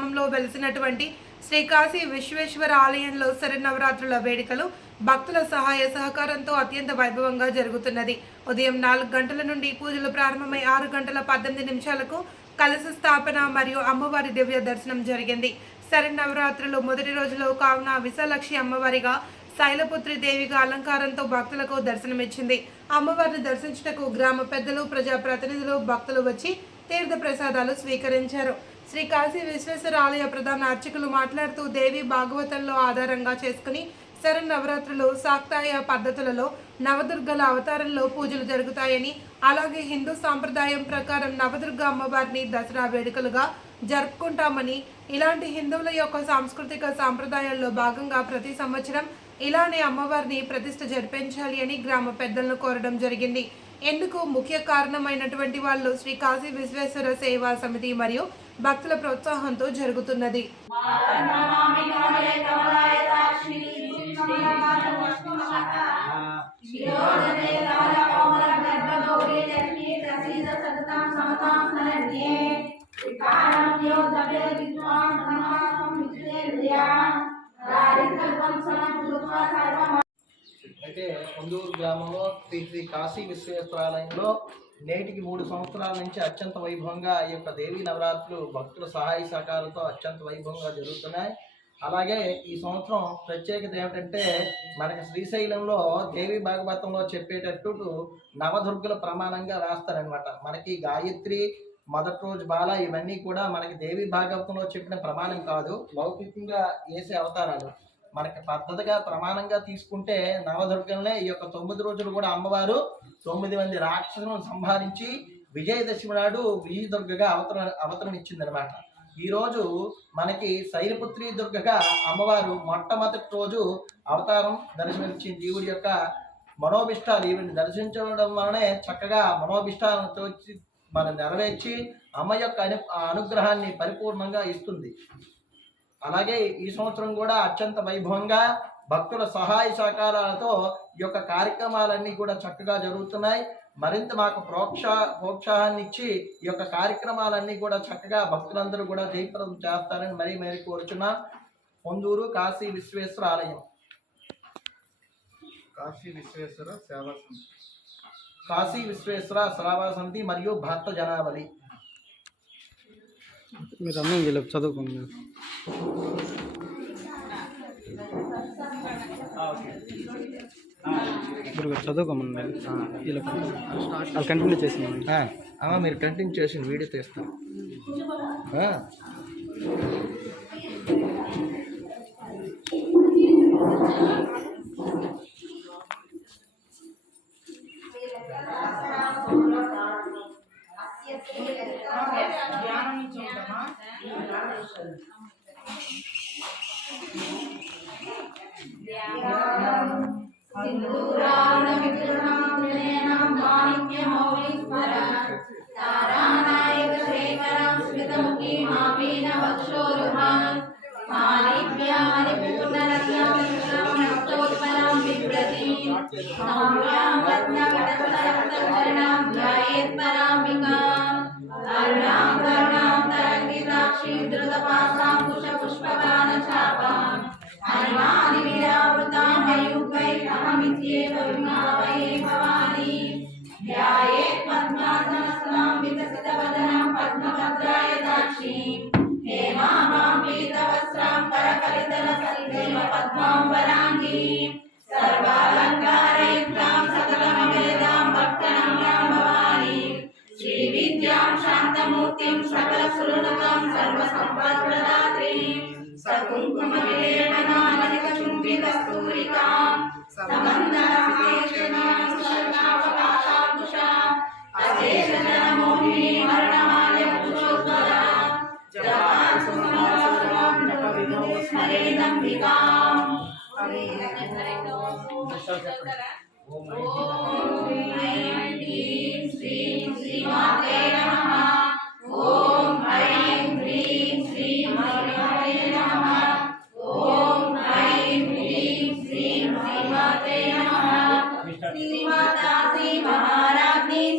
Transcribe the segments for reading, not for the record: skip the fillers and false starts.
గ్రామంలో వెలిసినటువంటి శ్రీ కాశీ విశ్వేశ్వర ఆలయంలో శరన్నవరాత్రుల వేడుకలు భక్తుల సహాయ సహకారంతో అత్యంత వైభవంగా జరుగుతున్నది. ఉదయం 4 గంటల నుండి పూజలు ప్రారంభమై 6 గంటల 18 నిమిషాలకు కలశ స్థాపన మరియు అమ్మవారి దివ్య దర్శనం జరిగింది. శరన్నవరాత్రులు మొదటి రోజులో కావున విశాలాక్షి అమ్మవారిగా, శైలపుత్రి దేవిగా అలంకారంతో భక్తులకు దర్శనమిచ్చింది. అమ్మవారిని దర్శించుటకు గ్రామ పెద్దలు, ప్రజాప్రతినిధులు, భక్తులు వచ్చి తీర్థ ప్రసాదాలు స్వీకరించారు. శ్రీ కాశీ విశ్వేశ్వర ఆలయ ప్రధాన అర్చకులు మాట్లాడుతూ దేవి భాగవతంలో ఆధారంగా చేసుకుని శరన్నవరాత్రులు శాక్తాయ పద్ధతులలో నవదుర్గల అవతారంలో పూజలు జరుగుతాయని, అలాగే హిందూ సాంప్రదాయం ప్రకారం నవదుర్గ అమ్మవారిని దసరా వేడుకలుగా జరుపుకుంటామని, ఇలాంటి హిందువుల యొక్క సాంస్కృతిక సాంప్రదాయాల్లో భాగంగా ప్రతి సంవత్సరం ఇలానే అమ్మవారిని ప్రతిష్ఠ జరిపించాలి అని గ్రామ పెద్దలను కోరడం జరిగింది. ఎందుకు ముఖ్య కారణమైనటువంటి వాళ్ళు శ్రీ కాశీ విశ్వేశ్వర సేవా సమితి మరియు భక్తుల ప్రోత్సాహంతో జరుగుతున్నది. అయితే కొందూరు గ్రామంలో శ్రీ కాశీ విశ్వేశ్వరాలయంలో నేటికి 3 సంవత్సరాల నుంచి అత్యంత వైభవంగా ఈ యొక్క దేవీ నవరాత్రులు భక్తుల సహాయ సహకారంతో అత్యంత వైభవంగా జరుగుతున్నాయి. అలాగే ఈ సంవత్సరం ప్రత్యేకత ఏమిటంటే మనకి శ్రీశైలంలో దేవి భాగవతంలో చెప్పేటట్టు నవదుర్గల ప్రమాణంగా వేస్తారనమాట. మనకి గాయత్రి, మొదటి రోజు బాల, ఇవన్నీ కూడా మనకి దేవి భాగవతంలో చెప్పిన ప్రమాణం కాదు, లౌకికంగా వేసే అవతారాలు. మనకి పద్ధతిగా ప్రమాణంగా తీసుకుంటే నవదుర్గలనే ఈ యొక్క 9 రోజులు కూడా అమ్మవారు 9 మంది రాక్షసులను సంహరించి విజయదశమి నాడు విజయదుర్గగా అవతరణ ఇచ్చిందనమాట. ఈరోజు మనకి శైలపుత్రి దుర్గగా అమ్మవారు మొట్టమొదటి రోజు అవతారం దర్శనమిచ్చింది. దేవుడి యొక్క మనోభిష్టాలు ఈవిని దర్శించడం వలనే చక్కగా మనోభిష్టాలను మనం నెరవేర్చి అమ్మ యొక్క అనుగ్రహాన్ని పరిపూర్ణంగా ఇస్తుంది. అలాగే ఈ సంవత్సరం కూడా అత్యంత వైభవంగా భక్తుల సహాయ సహకారాలతో ఈ యొక్క కార్యక్రమాలన్నీ కూడా చక్కగా జరుగుతున్నాయి. మరింత మాకు ప్రోత్సాహాన్ని ఇచ్చి ఈ యొక్క కార్యక్రమాలన్నీ కూడా చక్కగా భక్తులందరూ కూడా జయప్రదం చేస్తారని మరీ కోరుచున్నాం. పొందూరు కాశీ విశ్వేశ్వర ఆలయం, కాశీ విశ్వేశ్వర సేవా సమితి మరియు భక్త జనావళి. మీరు అన్నం వీళ్ళకి చదువుకోండి. చదువుకోమని వీళ్ళకి వాళ్ళు కంటిన్యూ చేసింది. మీరు కంటిన్యూ చేసిన వీడియో తీస్తాను.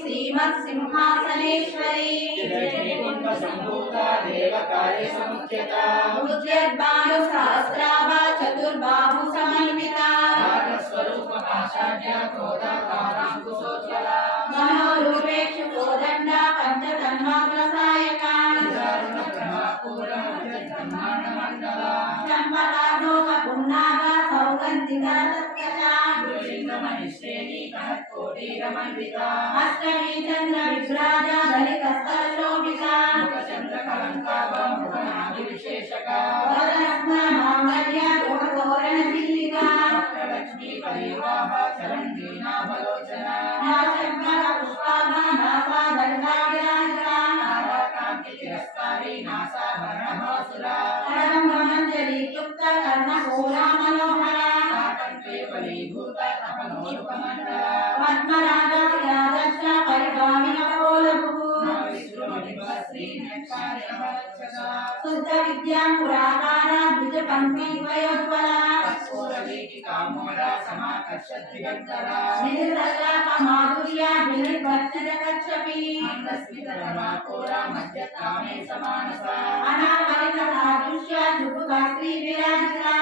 శ్రీమత్ సింహాసనేశ్వరి उज्जद्बाहु सहस्राभा चतुर्बाहु समन्विता मनोरूपेक्षु कोदण्डा पंचतन्मात्रसायका चम्पकाशोक पुन्नागा सौगन्धिका सत्कशा अष्टमी चंद्र विभ्राजा बलिकस्तशोभिता वररत्न मांगल्य तोरण चिल्लिका नाचम्बा पुष्पाभा नासा दण्डाव्याजिता कदम्बमञ्जरी क्लुप्त कर्णकोला मनोहरा पद्मरागादश्च परिभाविनकोलभुः शुद्ध विद्या पुराकारा द्विजपङ्क्तिद्वयोज्ज्वला निर्सल्लापमाधुर्या विनिर्वर्तनकच्छपि अनावरितसादृश्या जुगुगात्री विराजिता